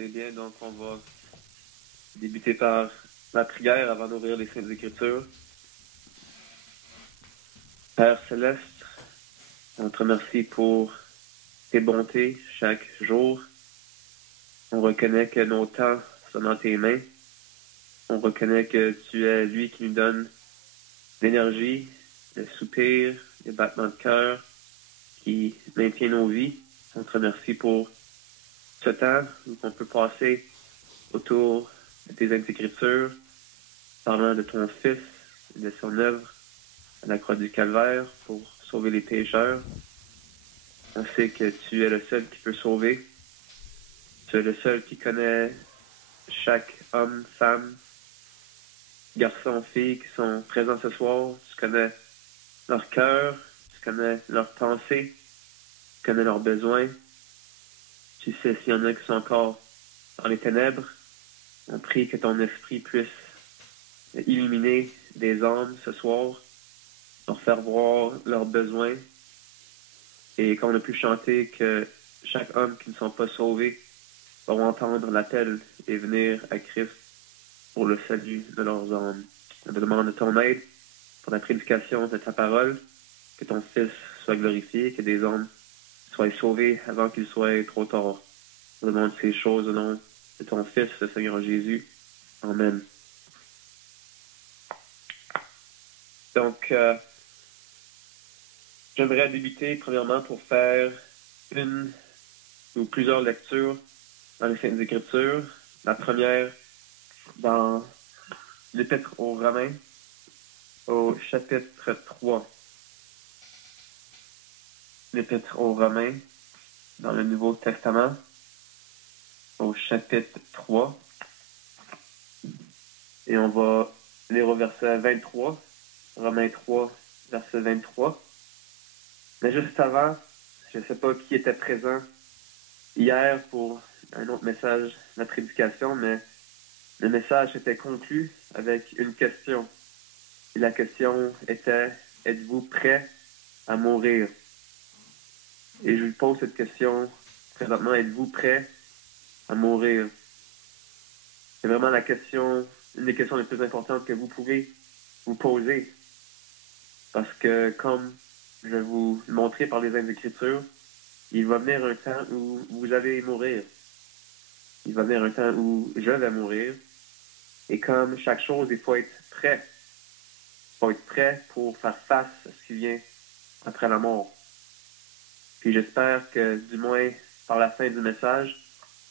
C'est bien, donc on va débuter par la prière avant d'ouvrir les Saintes Écritures. Père Céleste, on te remercie pour tes bontés chaque jour. On reconnaît que nos temps sont dans tes mains. On reconnaît que tu es lui qui nous donne l'énergie, le soupir, les battements de cœur qui maintient nos vies. On te remercie pour ce temps où on peut passer autour de tes Saintes Écritures, parlant de ton Fils et de son œuvre à la croix du Calvaire pour sauver les pécheurs. On sait que tu es le seul qui peut sauver. Tu es le seul qui connaît chaque homme, femme, garçon, fille qui sont présents ce soir. Tu connais leur cœur, tu connais leurs pensées, tu connais leurs besoins. Tu sais s'il y en a qui sont encore dans les ténèbres. On prie que ton esprit puisse illuminer des âmes ce soir, leur faire voir leurs besoins. Et quand on a pu chanter que chaque homme qui ne sont pas sauvés vont entendre l'appel et venir à Christ pour le salut de leurs âmes. On te demande ton aide pour la prédication de ta parole, que ton Fils soit glorifié, que des âmes soient sauvées avant qu'il soit trop tard. On demande ces choses au nom de ton Fils, le Seigneur Jésus. Amen. Donc, j'aimerais débuter premièrement pour faire une ou plusieurs lectures dans les Saintes Écritures. La première dans l'Épître aux Romains, au chapitre 3. L'Épître aux Romains, dans le Nouveau Testament, au chapitre 3. Et on va lire au verset 23. Romains 3, verset 23. Mais juste avant, je ne sais pas qui était présent hier pour un autre message de la prédication, mais le message était conclu avec une question. Et la question était, êtes-vous prêt à mourir? Et je vous pose cette question présentement, êtes-vous prêt à mourir? C'est vraiment la question, une des questions les plus importantes que vous pouvez vous poser. Parce que, comme je vais vous le montrer par les Saintes Écritures, il va venir un temps où vous allez mourir. Il va venir un temps où je vais mourir. Et comme chaque chose, il faut être prêt. Il faut être prêt pour faire face à ce qui vient après la mort. Puis j'espère que, du moins par la fin du message,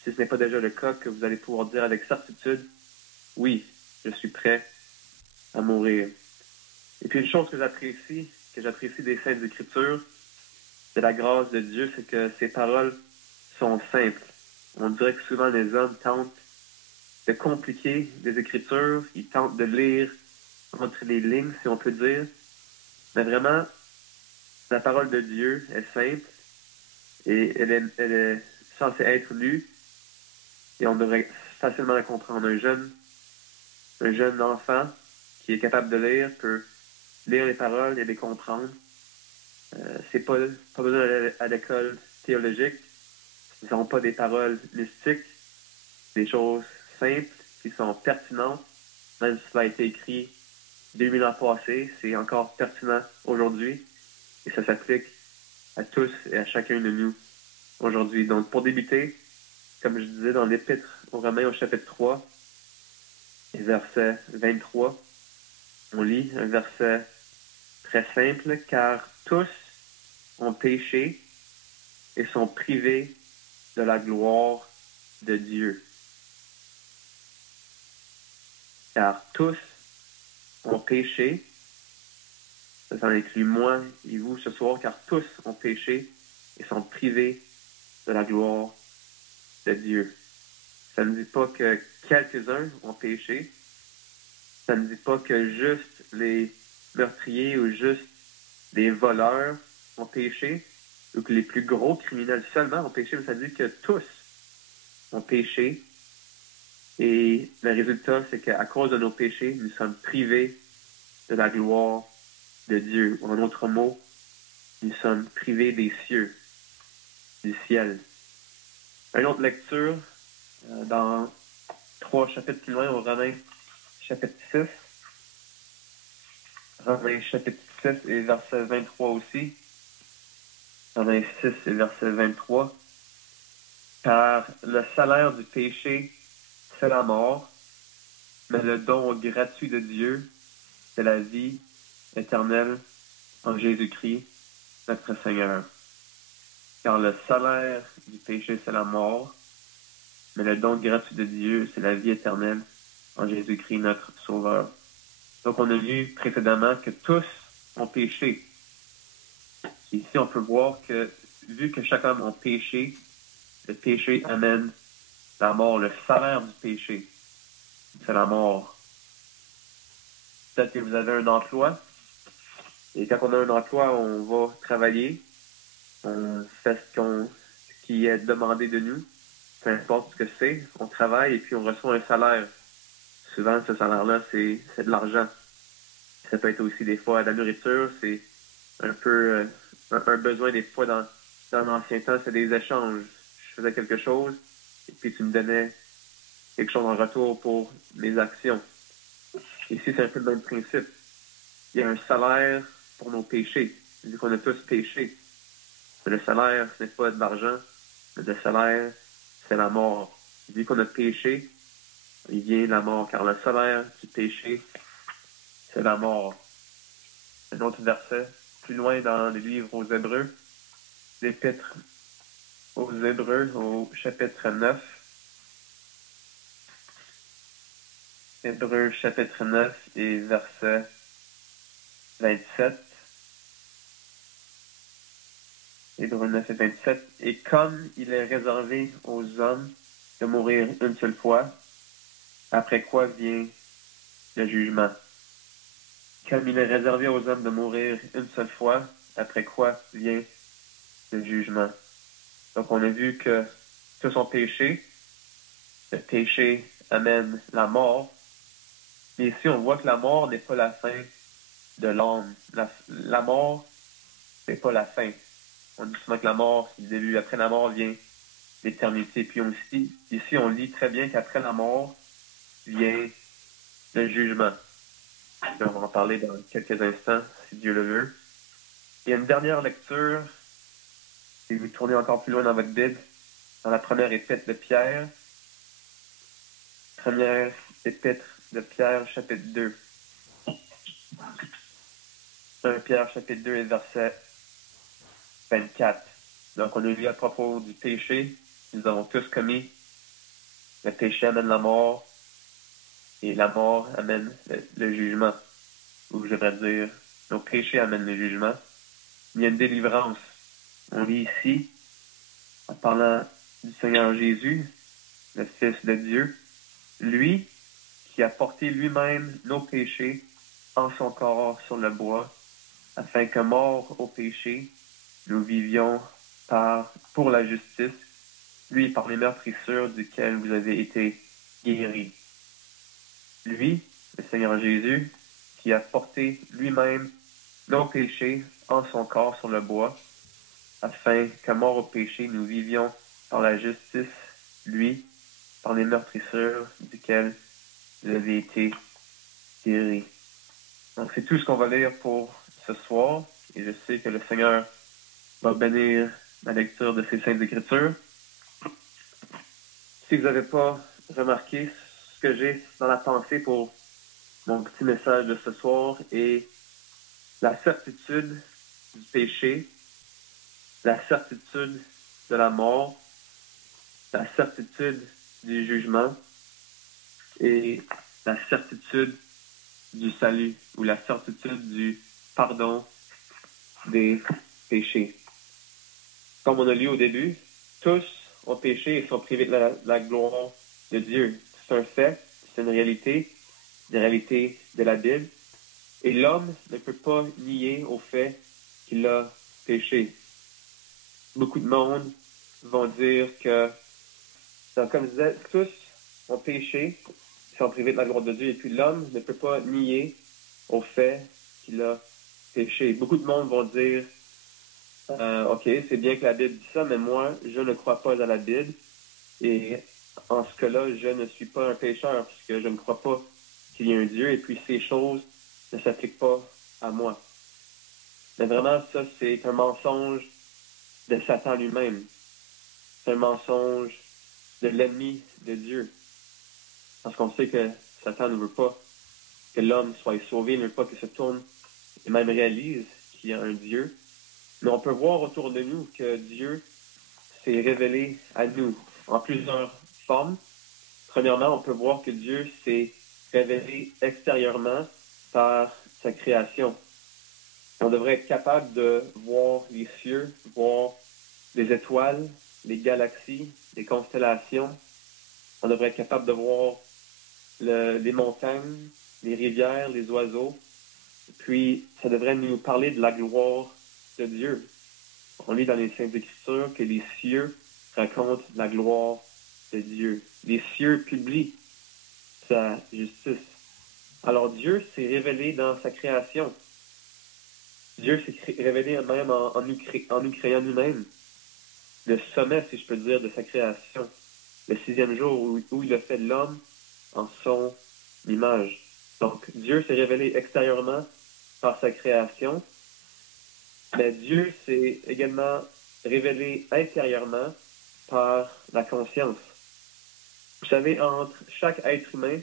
si ce n'est pas déjà le cas, que vous allez pouvoir dire avec certitude, oui, je suis prêt à mourir. Et puis une chose que j'apprécie des Saintes Écritures, de la grâce de Dieu, c'est que ces paroles sont simples. On dirait que souvent les hommes tentent de compliquer des Écritures, ils tentent de lire entre les lignes, si on peut dire. Mais vraiment, la parole de Dieu est simple et elle est censée être lue et on devrait facilement la comprendre. Un jeune enfant qui est capable de lire peut lire les paroles et les comprendre. C'est pas besoin d'aller à l'école théologique. Ce ne sont pas des paroles mystiques, des choses simples qui sont pertinentes. Même si ça a été écrit 2000 ans passés, c'est encore pertinent aujourd'hui et ça s'applique à tous et à chacun de nous aujourd'hui. Donc, pour débuter, comme je disais dans l'Épître aux Romains au chapitre 3, et verset 23, on lit un verset très simple, car tous ont péché et sont privés de la gloire de Dieu. Car tous ont péché, ça inclut moi et vous ce soir, car tous ont péché et sont privés de la gloire de Dieu. Ça ne dit pas que quelques-uns ont péché, ça ne dit pas que juste les meurtriers ou juste les voleurs ont péché, ou que les plus gros criminels seulement ont péché, mais ça dit que tous ont péché. Et le résultat, c'est qu'à cause de nos péchés, nous sommes privés de la gloire de Dieu. En d'autres mots, nous sommes privés des cieux, du ciel. Une autre lecture Dans 3 chapitres plus loin, au Romains chapitre 6. Romains chapitre 6 et verset 23 aussi. Romains 6 et verset 23. Car le salaire du péché, c'est la mort, mais le don gratuit de Dieu, c'est la vie éternelle en Jésus-Christ, notre Seigneur. Car le salaire du péché, c'est la mort, mais le don gratuit de Dieu, c'est la vie éternelle en Jésus-Christ, notre Sauveur. Donc, on a vu précédemment que tous ont péché. Ici, on peut voir que, vu que chaque homme a péché, le péché amène la mort. Le salaire du péché, c'est la mort. Peut-être que vous avez un emploi, et quand on a un emploi, on va travailler, on fait ce qui est demandé de nous, peu importe ce que c'est, on travaille et puis on reçoit un salaire. Souvent, ce salaire-là, c'est de l'argent. Ça peut être aussi des fois de la nourriture, c'est un peu un besoin des fois dans l'ancien temps, c'est des échanges. Je faisais quelque chose et puis tu me donnais quelque chose en retour pour mes actions. Ici, c'est un peu le même principe. Il y a un salaire pour nos péchés, vu qu'on a tous péché. Mais le salaire, ce n'est pas de l'argent, mais le salaire, c'est la mort. Vu qu'on a péché, il vient la mort, car le salaire du péché, c'est la mort. Un autre verset, plus loin dans le livre aux Hébreux, l'Épître aux Hébreux, au chapitre 9. Hébreux, chapitre 9 et verset 27. Hébreux 9 et 27. Et comme il est réservé aux hommes de mourir une seule fois, après quoi vient le jugement. Comme il est réservé aux hommes de mourir une seule fois, après quoi vient le jugement. Donc on a vu que tous ont péché. Le péché amène la mort. Mais ici, on voit que la mort n'est pas la fin de l'âme. La mort n'est pas la fin. On dit souvent que la mort, c'est le début. Après la mort vient l'éternité. Puis ici, on lit très bien qu'après la mort vient le jugement. Et on va en parler dans quelques instants, si Dieu le veut. Il y a une dernière lecture. Si vous tournez encore plus loin dans votre Bible, dans la première épître de Pierre. Première épître de Pierre, chapitre 2. 1 Pierre, chapitre 2 et verset 24. Donc, on a vu à propos du péché. Nous avons tous commis. Le péché amène la mort. Et la mort amène le jugement. Ou je devrais dire, nos péchés amènent le jugement. Il y a une délivrance. On lit ici, en parlant du Seigneur Jésus, le Fils de Dieu, lui qui a porté lui-même nos péchés en son corps sur le bois, afin que mort au péché, nous vivions pour la justice, lui par les meurtrissures duquel vous avez été guéris. Lui, le Seigneur Jésus, qui a porté lui-même nos péchés en son corps sur le bois, afin que mort au péché, nous vivions par la justice, lui, par les meurtrissures duquel vous avez été guéris. Donc, c'est tout ce qu'on va lire pour ce soir, et je sais que le Seigneur va bénir la lecture de ces Saintes Écritures. Si vous n'avez pas remarqué, ce que j'ai dans la pensée pour mon petit message de ce soir est la certitude du péché, la certitude de la mort, la certitude du jugement et la certitude du salut ou la certitude du pardon des péchés. Comme on a lu au début, tous ont péché et sont privés de la gloire de Dieu. C'est un fait, c'est une réalité de la Bible. Et l'homme ne peut pas nier au fait qu'il a péché. Beaucoup de monde vont dire que, comme je disais, tous ont péché, ils sont privés de la gloire de Dieu, et puis l'homme ne peut pas nier au fait qu'il a péché. Beaucoup de monde vont dire, OK, c'est bien que la Bible dit ça, mais moi, je ne crois pas à la Bible. Et en ce cas-là, je ne suis pas un pécheur, puisque je ne crois pas qu'il y ait un Dieu, et puis ces choses ne s'appliquent pas à moi. Mais vraiment, ça, c'est un mensonge de Satan lui-même. C'est un mensonge de l'ennemi de Dieu. Parce qu'on sait que Satan ne veut pas que l'homme soit sauvé, il ne veut pas qu'il se tourne et même réalise qu'il y a un Dieu. Mais on peut voir autour de nous que Dieu s'est révélé à nous en plusieurs formes. Premièrement, on peut voir que Dieu s'est révélé extérieurement par sa création. On devrait être capable de voir les cieux, voir les étoiles, les galaxies, les constellations. On devrait être capable de voir les montagnes, les rivières, les oiseaux. Puis, ça devrait nous parler de la gloire de Dieu. On lit dans les Saintes Écritures que les cieux racontent la gloire de Dieu. Les cieux publient sa justice. Alors, Dieu s'est révélé dans sa création. Dieu s'est révélé même en nous créant nous-mêmes. Le sommet, si je peux dire, de sa création. Le 6e jour où il a fait l'homme en son image. Donc, Dieu s'est révélé extérieurement par sa création, mais Dieu s'est également révélé intérieurement par la conscience. Vous savez, entre chaque être humain,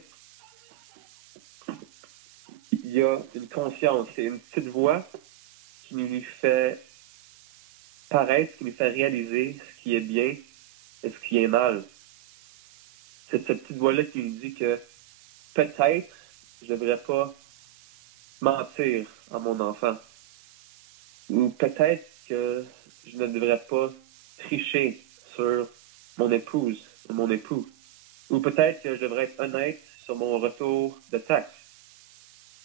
il y a une conscience, c'est une petite voix qui nous fait paraître, qui nous fait réaliser ce qui est bien et ce qui est mal. C'est cette petite voix-là qui nous dit que peut-être je ne devrais pas mentir à mon enfant. Ou peut-être que je ne devrais pas tricher sur mon épouse ou mon époux. Ou peut-être que je devrais être honnête sur mon retour de taxe.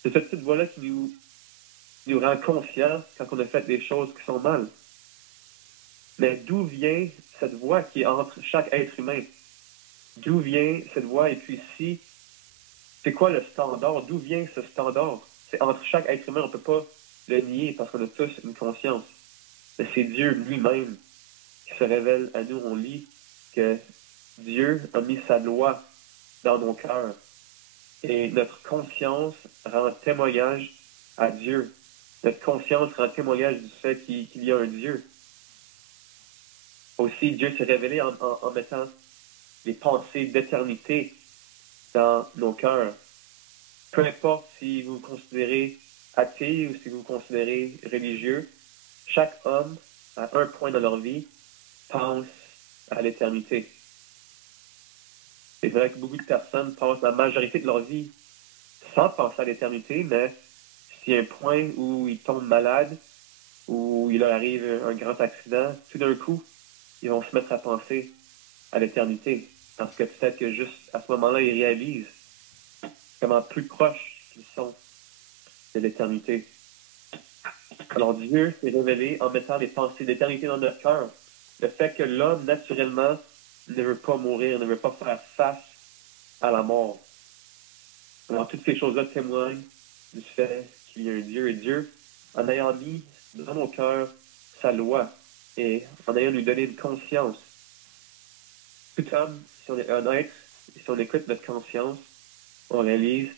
C'est cette petite voix-là qui nous rend conscients quand on a fait des choses qui sont mal. Mais d'où vient cette voix qui est entre chaque être humain? D'où vient cette voix? Et puis c'est quoi le standard? D'où vient ce standard? C'est entre chaque être humain, on ne peut pas le nier parce qu'on a tous une conscience. Mais c'est Dieu lui-même qui se révèle à nous. On lit que Dieu a mis sa loi dans nos cœurs. Et notre conscience rend témoignage à Dieu. Notre conscience rend témoignage du fait qu'il y a un Dieu. Aussi, Dieu s'est révélé en mettant les pensées d'éternité dans nos cœurs. Peu importe si vous vous considérez athée ou si vous vous considérez religieux, chaque homme, à un point dans leur vie, pense à l'éternité. C'est vrai que beaucoup de personnes passent la majorité de leur vie sans penser à l'éternité, mais s'il y a un point où ils tombent malades, où il leur arrive un grand accident, tout d'un coup, ils vont se mettre à penser à l'éternité. Parce que peut-être que juste à ce moment-là, ils réalisent comment plus proches ils sont de l'éternité. Alors Dieu s'est révélé en mettant les pensées d'éternité dans notre cœur. Le fait que l'homme, naturellement, ne veut pas mourir, ne veut pas faire face à la mort. Alors toutes ces choses-là témoignent du fait qu'il y a un Dieu. Et Dieu, en ayant mis dans nos cœurs sa loi et en ayant nous donné une conscience, tout homme, si on est honnête, si on écoute notre conscience, on réalise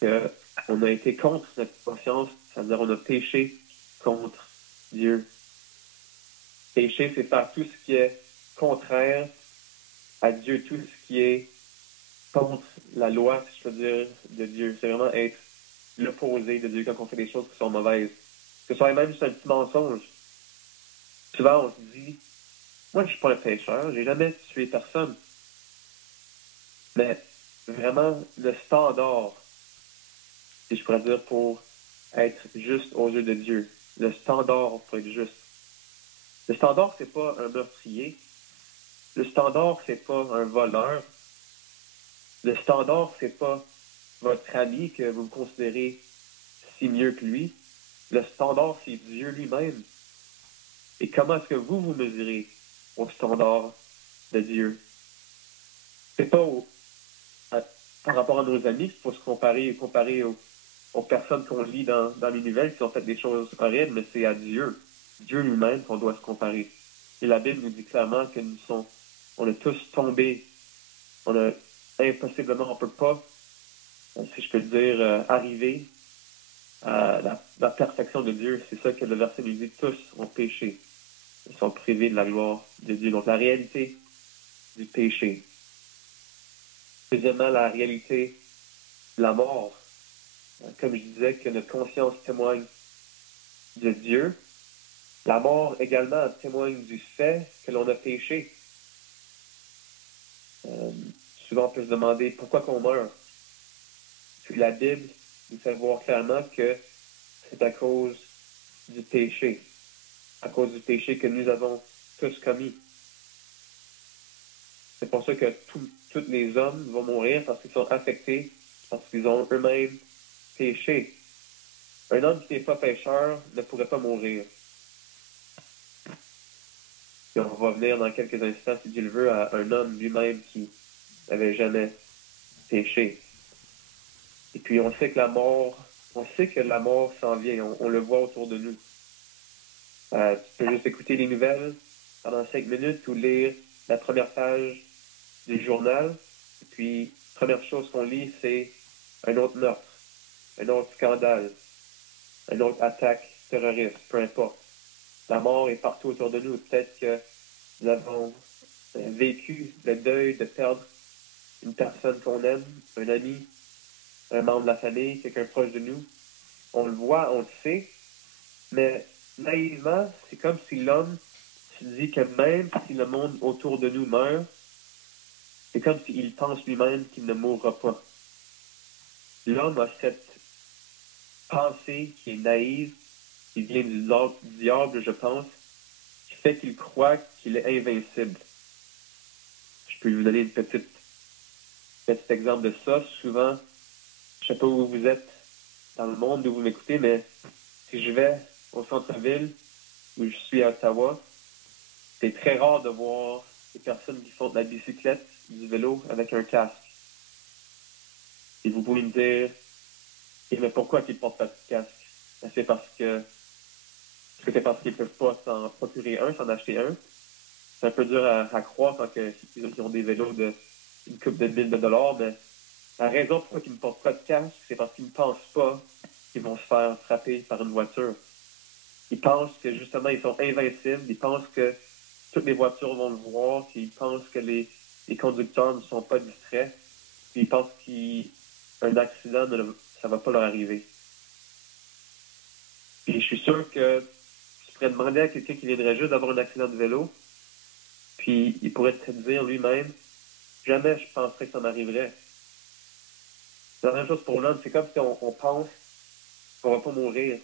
qu'on a été contre notre conscience, c'est-à-dire on a péché contre Dieu. Pécher, c'est faire tout ce qui est contraire à Dieu, tout ce qui est contre la loi, si je peux dire, de Dieu. C'est vraiment être l'opposé de Dieu quand on fait des choses qui sont mauvaises. Que ce soit même juste un petit mensonge. Souvent, on se dit, moi, je suis pas un pécheur, j'ai jamais tué personne. Mais vraiment, le standard, si je pourrais dire, pour être juste aux yeux de Dieu, le standard pour être juste. Le standard, c'est pas un meurtrier. Le standard, c'est pas un voleur. Le standard, c'est pas votre ami que vous considérez si mieux que lui. Le standard, c'est Dieu lui-même. Et comment est-ce que vous mesurez au standard de Dieu? C'est pas par rapport à nos amis qu'il faut se comparer aux personnes qu'on lit dans les nouvelles qui ont fait des choses horribles, mais c'est à Dieu. Dieu lui-même qu'on doit se comparer. Et la Bible nous dit clairement que on a tous tombé On a impossiblement, on ne peut pas, si je peux le dire, arriver à la perfection de Dieu. C'est ça que le verset nous dit. Tous ont péché. Ils sont privés de la gloire de Dieu. Donc la réalité du péché. Deuxièmement, la réalité de la mort. Comme je disais, que notre conscience témoigne de Dieu. La mort également témoigne du fait que l'on a péché. Souvent, on peut se demander pourquoi qu'on meurt. Puis la Bible nous fait voir clairement que c'est à cause du péché. À cause du péché que nous avons tous commis. C'est pour ça que tous les hommes vont mourir parce qu'ils sont affectés, parce qu'ils ont eux-mêmes péché. Un homme qui n'est pas pécheur ne pourrait pas mourir. Et on va venir dans quelques instants, si Dieu le veut, à un homme lui-même qui n'avait jamais péché. Et puis on sait que la mort s'en vient, on le voit autour de nous. Tu peux juste écouter les nouvelles pendant 5 minutes ou lire la première page du journal. Et puis, première chose qu'on lit, c'est un autre meurtre, un autre scandale, une autre attaque terroriste, peu importe. La mort est partout autour de nous. Peut-être que nous avons vécu le deuil de perdre une personne qu'on aime, un ami, un membre de la famille, quelqu'un proche de nous. On le voit, on le sait, mais naïvement, c'est comme si l'homme se dit que même si le monde autour de nous meurt, c'est comme s'il pense lui-même qu'il ne mourra pas. L'homme a cette pensée qui est naïve, qui vient du diable, je pense, qui fait qu'il croit qu'il est invincible. Je peux vous donner une petit exemple de ça. Souvent, je ne sais pas où vous êtes dans le monde, où vous m'écoutez, mais si je vais au centre-ville, où je suis à Ottawa, c'est très rare de voir des personnes qui font de la bicyclette, du vélo avec un casque. Et vous pouvez me dire, mais pourquoi ils ne portent pas de casque? C'est parce que c'est parce qu'ils ne peuvent pas s'en procurer un, s'en acheter un. C'est un peu dur à croire quand ils ont des vélos une couple de mille de dollars, mais la raison pourquoi ils ne portent pas de casque, c'est parce qu'ils ne pensent pas qu'ils vont se faire frapper par une voiture. Ils pensent que justement, ils sont invincibles, ils pensent que toutes les voitures vont le voir, puis ils pensent que les conducteurs ne sont pas distraits, puis ils pensent qu'un accident, ça ne va pas leur arriver. Puis je suis sûr que tu pourrais demander à quelqu'un qui viendrait juste d'avoir un accident de vélo, puis il pourrait te dire lui-même, jamais je penserais que ça m'arriverait. C'est la même chose pour l'homme, c'est comme si on pense qu'on ne va pas mourir.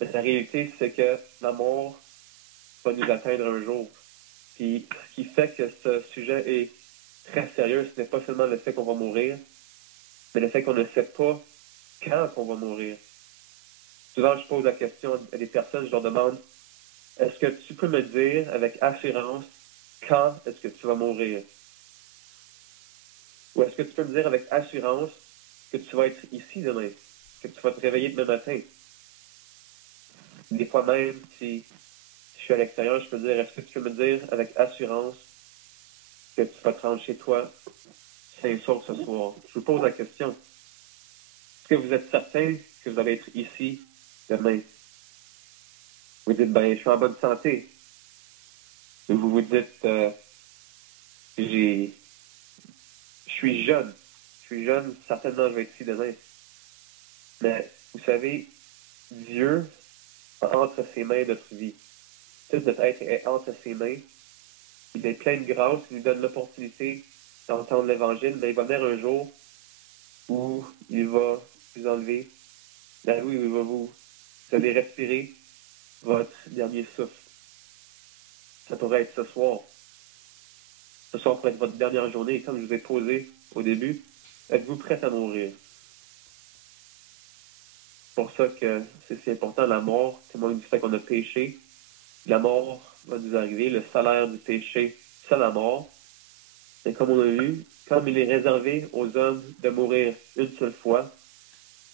Mais la réalité, c'est que la mort va nous atteindre un jour. Puis ce qui fait que ce sujet est très sérieux, ce n'est pas seulement le fait qu'on va mourir, mais le fait qu'on ne sait pas quand on va mourir. Souvent, je pose la question à des personnes, je leur demande, est-ce que tu peux me dire avec assurance quand est-ce que tu vas mourir? Ou est-ce que tu peux me dire avec assurance que tu vas être ici demain, que tu vas te réveiller demain matin? Des fois même, si je suis à l'extérieur, je peux dire, est-ce que tu peux me dire avec assurance que tu vas te rendre chez toi sain et sauf ce soir? Je vous pose la question. Est-ce que vous êtes certain que vous allez être ici demain? Vous dites, ben, je suis en bonne santé. Ou vous vous dites, je suis jeune. Je suis jeune, certainement je vais être ici demain. Mais vous savez, Dieu a entre ses mains notre vie. Tout notre être est entre ses mains. Il est plein de grâce, il nous donne l'opportunité d'entendre l'Évangile, mais il va venir un jour où il va vous enlever la vie, où il va vous allez respirer votre dernier souffle. Ça pourrait être ce soir. Ce soir pourrait être votre dernière journée, et comme je vous ai posé au début, êtes-vous prêt à mourir? C'est pour ça que c'est si important, la mort témoigne du fait qu'on a péché. La mort va nous arriver, le salaire du péché, c'est la mort. Et comme on a vu, comme il est réservé aux hommes de mourir une seule fois,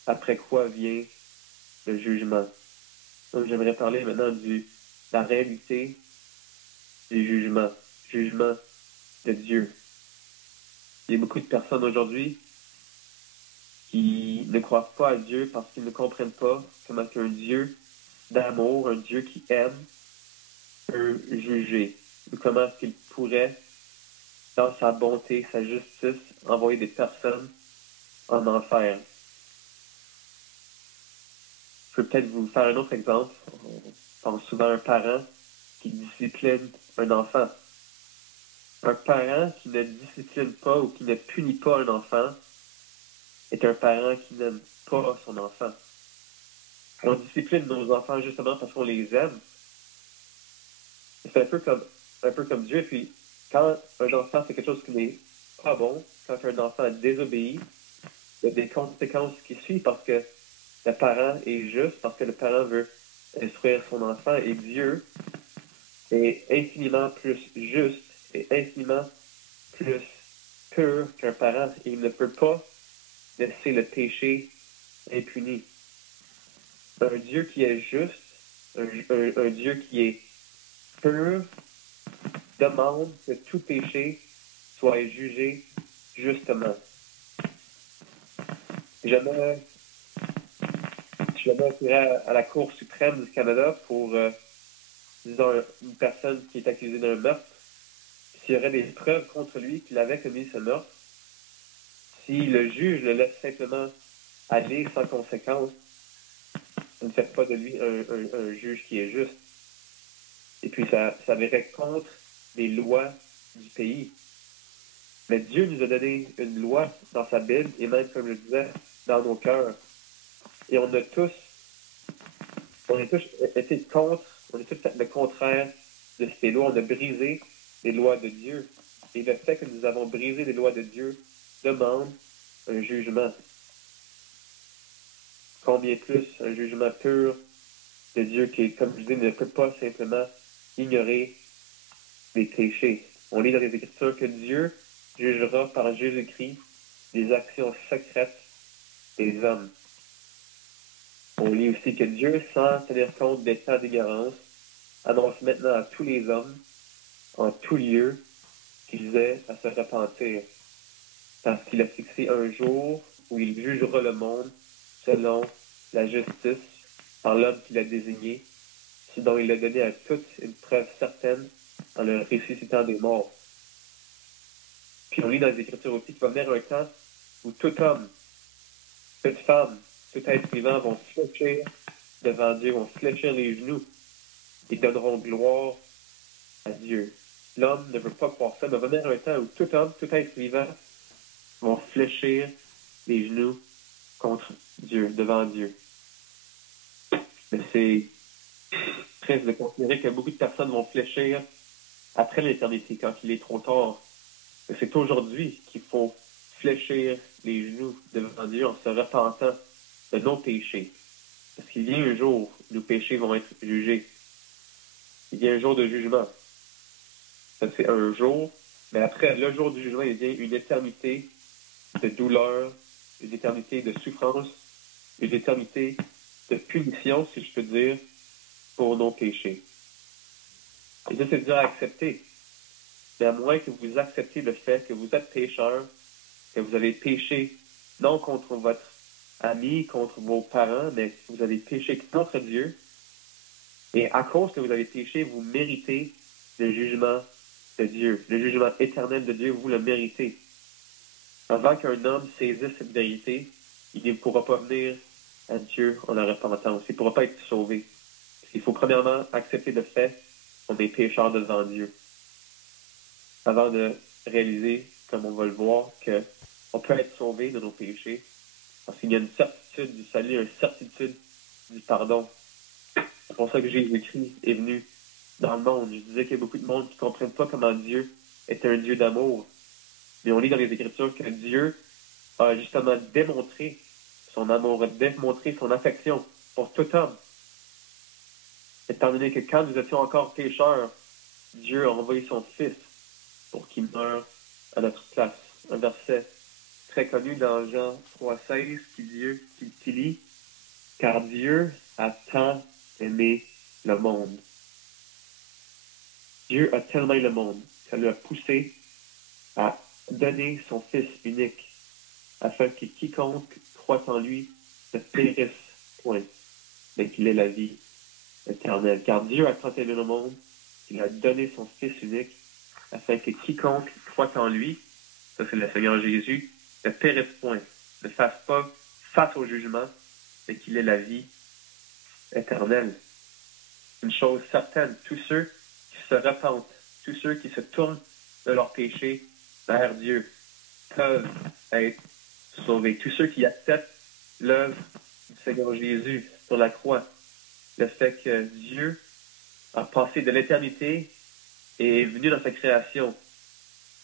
après quoi vient le jugement. Donc j'aimerais parler maintenant de la réalité du jugement de Dieu. Il y a beaucoup de personnes aujourd'hui qui ne croient pas à Dieu parce qu'ils ne comprennent pas comment qu'un Dieu d'amour, un Dieu qui aime, peut juger, ou comment est-ce qu'il pourrait, dans sa bonté, sa justice, envoyer des personnes en enfer. Je peux peut-être vous faire un autre exemple. On pense souvent à un parent qui discipline un enfant. Un parent qui ne discipline pas ou qui ne punit pas un enfant est un parent qui n'aime pas son enfant. On discipline nos enfants justement parce qu'on les aime. C'est un peu comme Dieu. Puis, quand un enfant fait quelque chose qui n'est pas bon, quand un enfant désobéit, il y a des conséquences qui suivent parce que le parent est juste, parce que le parent veut instruire son enfant. Et Dieu est infiniment plus juste et infiniment plus pur qu'un parent. Et il ne peut pas laisser le péché impuni. Un Dieu qui est juste, un Dieu qui est pur, demande que tout péché soit jugé justement. Jamais, jamais été à la Cour suprême du Canada pour, disons, une personne qui est accusée d'un meurtre. S'il y aurait des preuves contre lui qu'il avait commis ce meurtre, si le juge le laisse simplement aller sans conséquence, ça ne fait pas de lui un juge qui est juste. Et puis, ça irait contre les lois du pays. Mais Dieu nous a donné une loi dans sa Bible, et même, comme je le disais, dans nos cœurs. Et on a tous été contre, on a tous fait le contraire de ces lois. On a brisé les lois de Dieu. Et le fait que nous avons brisé les lois de Dieu demande un jugement. Combien plus un jugement pur de Dieu qui, comme je dis, ne peut pas simplement ignorer les péchés. On lit dans les Écritures que Dieu jugera par Jésus-Christ les actions secrètes des hommes. On lit aussi que Dieu, sans tenir compte des temps d'ignorance, annonce maintenant à tous les hommes, en tout lieu, qu'ils aient à se repentir, parce qu'il a fixé un jour où il jugera le monde selon la justice par l'homme qu'il a désigné, ce dont il a donné à tous une preuve certaine en le ressuscitant des morts. Puis on lit dans les Écritures aussi qu'il va venir un temps où tout homme, toute femme, tout être vivant vont fléchir devant Dieu, vont fléchir les genoux et donneront gloire à Dieu. L'homme ne veut pas croire ça, mais va venir un temps où tout homme, tout être vivant vont fléchir les genoux contre Dieu, devant Dieu. Mais c'est triste de considérer que beaucoup de personnes vont fléchir après l'éternité, quand il est trop tard. Mais c'est aujourd'hui qu'il faut fléchir les genoux devant Dieu en se repentant de nos péchés. Parce qu'il vient un jour où nos péchés vont être jugés. Il vient un jour de jugement. Ça, c'est un jour, mais après le jour du jugement, il vient une éternité de douleur, une éternité de souffrance, une éternité de punition, si je peux dire, pour nos péchés. Et ça, c'est dur à accepter. Mais à moins que vous acceptiez le fait que vous êtes pécheur, que vous avez péché non contre votre ami, contre vos parents, mais vous avez péché contre Dieu. Et à cause que vous avez péché, vous méritez le jugement de Dieu. Le jugement éternel de Dieu, vous le méritez. Avant qu'un homme saisisse cette vérité, il ne pourra pas venir à Dieu en la repentance. Il ne pourra pas être sauvé. Il faut premièrement accepter le fait qu'on est pécheur devant Dieu. Avant de réaliser, comme on va le voir, qu'on peut être sauvé de nos péchés. Parce qu'il y a une certitude du salut, une certitude du pardon. C'est pour ça que Jésus-Christ est venu dans le monde. Je disais qu'il y a beaucoup de monde qui ne comprennent pas comment Dieu est un Dieu d'amour. Mais on lit dans les Écritures que Dieu a justement démontré son amour, a démontré son affection pour tout homme. Étant donné que quand nous étions encore pécheurs, Dieu a envoyé son Fils pour qu'il meure à notre place. Un verset très connu dans Jean 3,16 qui lit « Car Dieu a tant aimé le monde. » Dieu a tellement aimé le monde qu'elle lui a poussé à donné son Fils unique, afin que quiconque croit en lui ne périsse point, mais qu'il ait la vie éternelle. Car Dieu a tant aimé le monde qu'il a donné son Fils unique, afin que quiconque croit en lui, ça c'est le Seigneur Jésus, ne périsse point, ne fasse pas face au jugement, mais qu'il ait la vie éternelle. Une chose certaine, tous ceux qui se repentent, tous ceux qui se tournent de leurs péchés vers Dieu peuvent être sauvés. Tous ceux qui acceptent l'œuvre du Seigneur Jésus sur la croix, le fait que Dieu a passé de l'éternité et est venu dans sa création,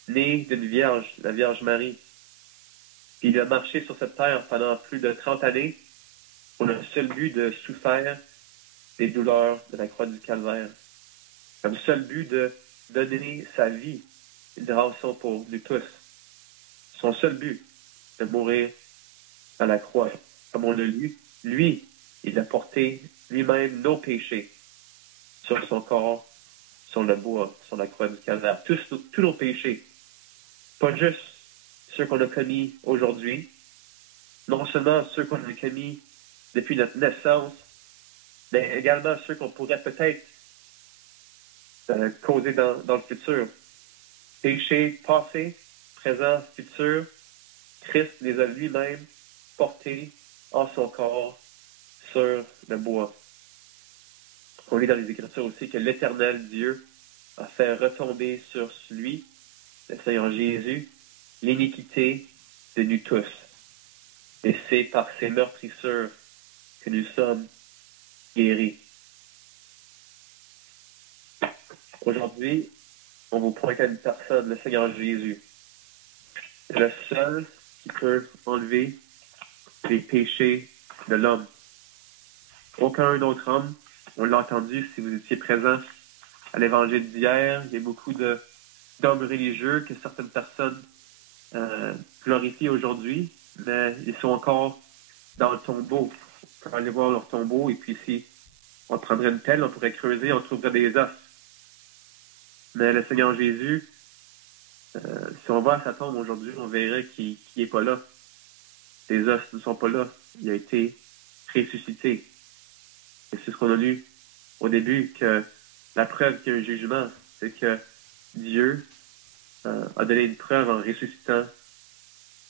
né d'une vierge, la Vierge Marie. Puis il a marché sur cette terre pendant plus de 30 années pour le seul but de souffrir des douleurs de la croix du Calvaire. Comme seul but de donner sa vie, une rançon pour nous tous. Son seul but, de mourir à la croix. Comme on l'a lu, lui, il a porté lui-même nos péchés sur son corps, sur le bois, sur la croix du Calvaire. Tous nos péchés. Pas juste ceux qu'on a commis aujourd'hui, non seulement ceux qu'on a commis depuis notre naissance, mais également ceux qu'on pourrait peut-être causer dans le futur. Péchés passés, présents, futurs, Christ les a lui-même portés en son corps sur le bois. On lit dans les Écritures aussi que l'Éternel Dieu a fait retomber sur lui, le Seigneur Jésus, l'iniquité de nous tous. Et c'est par ses meurtrissures que nous sommes guéris. Aujourd'hui, on vous pointe à une personne, le Seigneur Jésus. C'est le seul qui peut enlever les péchés de l'homme. Aucun autre homme, on l'a entendu si vous étiez présent à l'évangile d'hier, il y a beaucoup d'hommes religieux que certaines personnes glorifient aujourd'hui, mais ils sont encore dans le tombeau. On peut aller voir leur tombeau et puis si on prendrait une pelle, on pourrait creuser, on trouverait des os. Mais le Seigneur Jésus, si on va à sa tombe aujourd'hui, on verrait qu'il n'est pas là. Les os ne sont pas là. Il a été ressuscité. Et c'est ce qu'on a lu au début, que la preuve qu'il y a un jugement, c'est que Dieu a donné une preuve en ressuscitant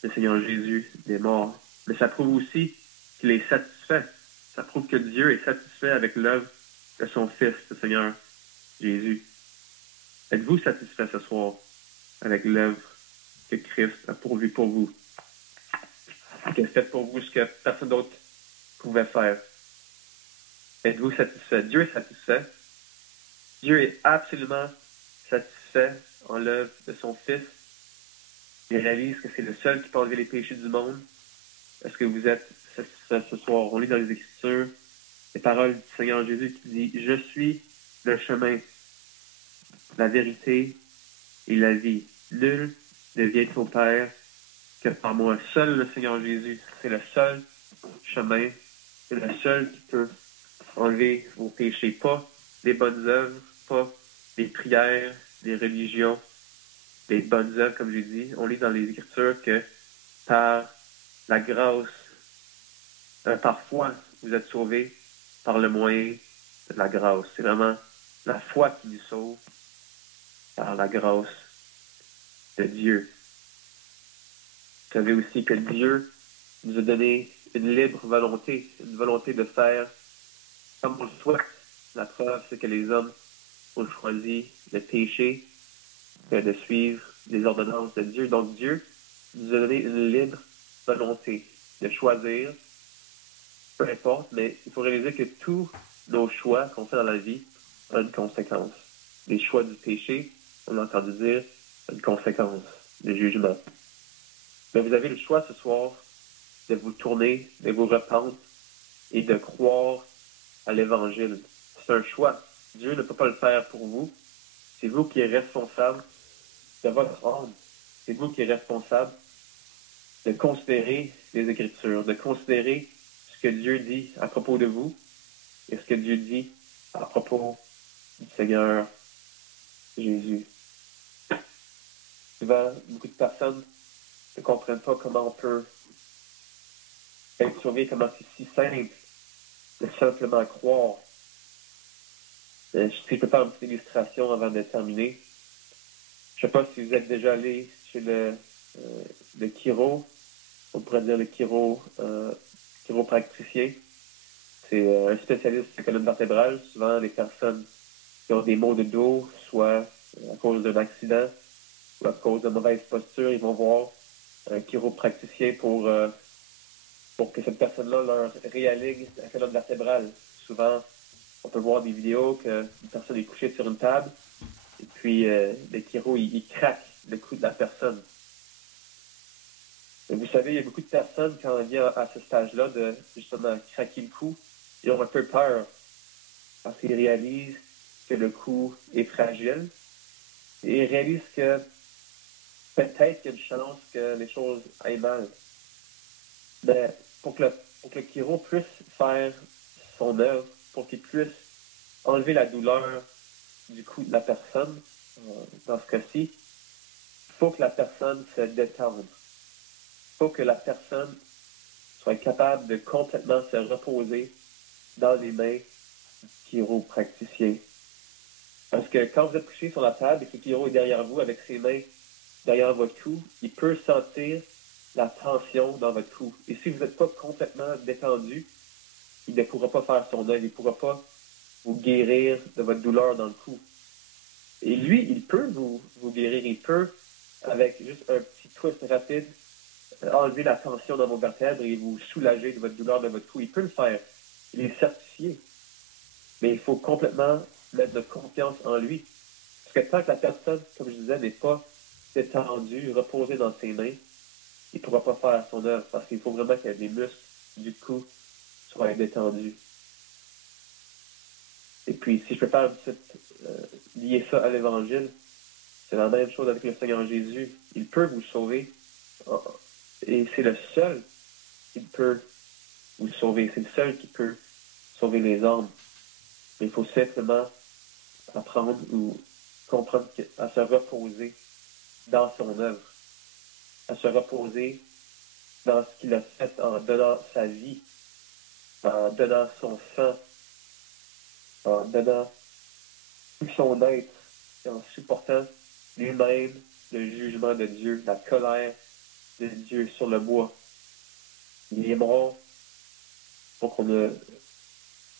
le Seigneur Jésus des morts. Mais ça prouve aussi qu'il est satisfait. Ça prouve que Dieu est satisfait avec l'œuvre de son Fils, le Seigneur Jésus. Êtes-vous satisfait ce soir avec l'œuvre que Christ a pourvue pour vous? Qu'il a fait pour vous ce que personne d'autre pouvait faire? Êtes-vous satisfait? Dieu est satisfait. Dieu est absolument satisfait en l'œuvre de son Fils. Il réalise que c'est le seul qui peut enlever les péchés du monde. Est-ce que vous êtes satisfait ce soir? On lit dans les Écritures les paroles du Seigneur Jésus qui dit « Je suis le chemin, la vérité et la vie. Nul ne vient au Père que par moi. » Seul le Seigneur Jésus, c'est le seul chemin, c'est le seul qui peut enlever vos péchés. Pas les bonnes œuvres, pas les prières, les religions, les bonnes œuvres, comme j'ai dit. On lit dans les Écritures que par la grâce, parfois, vous êtes sauvés par le moyen de la grâce. C'est vraiment la foi qui nous sauve par la grâce de Dieu. Vous savez aussi que Dieu nous a donné une libre volonté, une volonté de faire comme on le souhaite. La preuve, c'est que les hommes ont choisi le péché que de suivre les ordonnances de Dieu. Donc Dieu nous a donné une libre volonté de choisir, peu importe, mais il faut réaliser que tous nos choix qu'on fait dans la vie ont une conséquence. Les choix du péché, on a entendu dire, ont une conséquence, le jugement. Mais vous avez le choix ce soir de vous tourner, de vous repenttre et de croire à l'Évangile. C'est un choix. Dieu ne peut pas le faire pour vous. C'est vous qui êtes responsable de votre âme. C'est vous qui êtes responsable de considérer les Écritures, de considérer ce que Dieu dit à propos de vous et ce que Dieu dit à propos du Seigneur Jésus. souvent, beaucoup de personnes ne comprennent pas comment on peut être sauvé, comment c'est si simple de simplement croire. Si je peux faire une petite illustration avant de terminer. Je ne sais pas si vous êtes déjà allé chez le chiro, on pourrait dire le chiropracticien. C'est un spécialiste de colonne vertébrale. Souvent, les personnes qui ont des maux de dos, soit à cause d'un accident ou à cause de mauvaise posture, ils vont voir un chiropracticien pour que cette personne-là leur réaligne la colonne vertébrale. Souvent, on peut voir des vidéos qu'une personne est couchée sur une table et puis le chiro, il craque le cou de la personne. Et vous savez, il y a beaucoup de personnes, quand on vient à ce stage-là, de justement craquer le cou, ils ont un peu peur parce qu'ils réalisent que le cou est fragile et ils réalisent que peut-être qu'il y a une chance que les choses aillent mal. Mais pour que le chiro puisse faire son œuvre, pour qu'il puisse enlever la douleur du cou de la personne, dans ce cas-ci, il faut que la personne se détende. Il faut que la personne soit capable de complètement se reposer dans les mains du chiropraticien. Parce que quand vous êtes couché sur la table et que le chiro est derrière vous avec ses mains derrière votre cou, il peut sentir la tension dans votre cou. Et si vous n'êtes pas complètement détendu, il ne pourra pas faire son œuvre, il ne pourra pas vous guérir de votre douleur dans le cou. Et lui, il peut vous guérir, il peut, avec juste un petit twist rapide, enlever la tension dans vos vertèbres et vous soulager de votre douleur de votre cou. Il peut le faire. Il est certifié. Mais il faut complètement mettre de confiance en lui. Parce que tant que la personne, comme je disais, n'est pas détendue, reposée dans ses mains, il ne pourra pas faire son œuvre. Parce qu'il faut vraiment que les muscles du cou soient détendus. Et puis, si je peux faire une petite, lier ça à l'Évangile, c'est la même chose avec le Seigneur Jésus. Il peut vous sauver. Et c'est le seul qui peut vous sauver. C'est le seul qui peut sauver les hommes. Mais il faut simplement apprendre ou comprendre à se reposer dans son œuvre. À se reposer dans ce qu'il a fait en donnant sa vie, en donnant son sang, en donnant tout son être et en supportant lui-même le jugement de Dieu, la colère de Dieu sur le bois. Il est mort pour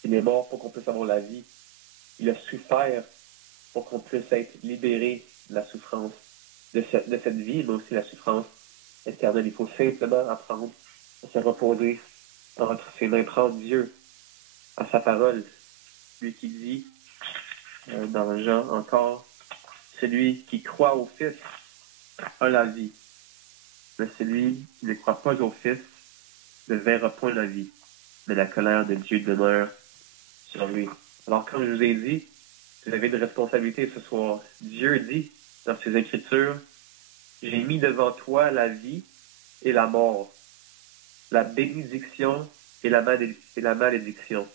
il est mort pour qu'on puisse avoir la vie. Il a souffert pour qu'on puisse être libéré de la souffrance de cette vie, mais aussi la souffrance éternelle. Il faut simplement apprendre à se reposer entre ses mains, prendre Dieu à sa parole. Lui qui dit, dans Jean encore, celui qui croit au Fils a la vie. Mais celui qui ne croit pas au Fils ne verra point la vie, mais la colère de Dieu demeure sur lui. Alors, comme je vous ai dit, vous avez une responsabilité ce soir. Dieu dit dans ses Écritures, j'ai mis devant toi la vie et la mort, la bénédiction et la malédiction.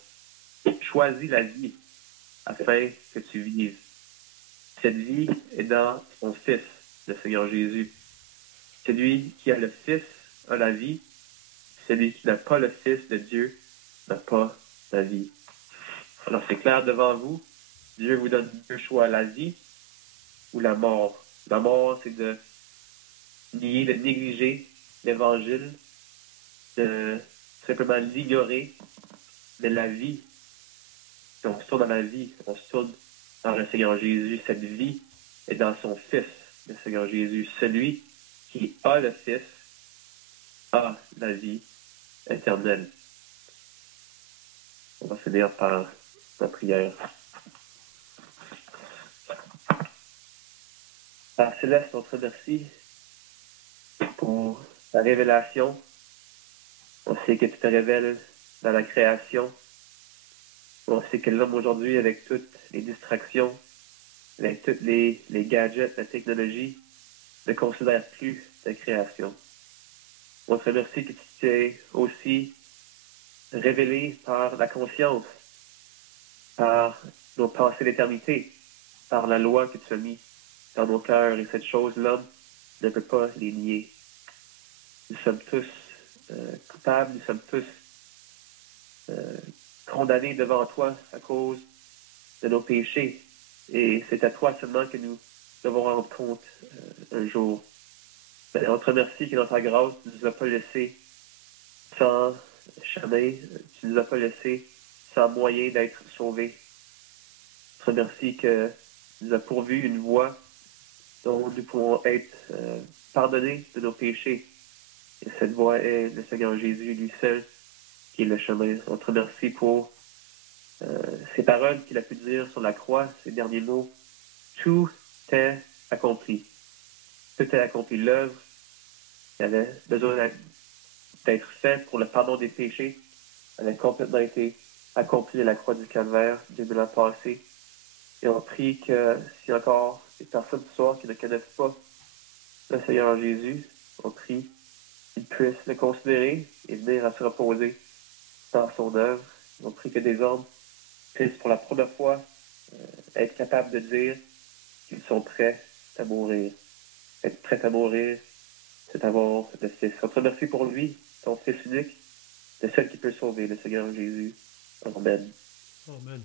Choisis la vie afin que tu vives. Cette vie est dans son Fils, le Seigneur Jésus. Celui qui a le Fils a la vie. Celui qui n'a pas le Fils de Dieu n'a pas la vie. Alors c'est clair devant vous. Dieu vous donne deux choix, la vie ou la mort. La mort, c'est de nier, de négliger l'Évangile, de simplement l'ignorer. Mais la vie, si on se tourne dans la vie, on se tourne dans le Seigneur Jésus. Cette vie est dans son Fils, le Seigneur Jésus. Celui qui a le Fils a la vie éternelle. On va finir par la prière. Père Céleste, on te remercie pour ta révélation. On sait que tu te révèles dans la création. On sait que l'homme aujourd'hui, avec toutes les distractions, avec tous les gadgets, la technologie, ne considère plus ta création. On te remercie que tu t'es aussi révélé par la conscience, par nos pensées d'éternité, par la loi que tu as mis dans nos cœurs. Et cette chose-là, ne peut pas les nier. Nous sommes tous coupables, nous sommes tous condamnés devant toi à cause de nos péchés. Et c'est à toi seulement que nous devons rendre compte un jour. Mais on te remercie que dans ta grâce, tu ne nous as pas laissés sans chemin, tu ne nous as pas laissés sans moyen d'être sauvés. On te remercie que tu nous as pourvu une voie dont nous pouvons être pardonnés de nos péchés. Et cette voie est le Seigneur Jésus, lui seul, qui est le chemin. On te remercie pour ces paroles qu'il a pu dire sur la croix, ces derniers mots. Tout est accompli. Tout est accompli. L'œuvre qui avait besoin d'être faite pour le pardon des péchés avait complètement été accomplie à la croix du Calvaire 2000 ans passés. Et on prie que s'il y a encore des personnes ce soir qui ne connaissent pas le Seigneur Jésus, on prie qu'ils puissent le considérer et venir à se reposer dans son œuvre. On prie que des hommes puissent pour la première fois être capables de dire qu'ils sont prêts à mourir. Être prêts à mourir, c'est avoir le Fils. On te remercie pour lui, ton Fils unique, le seul qui peut sauver, le Seigneur Jésus. Amen. Amen.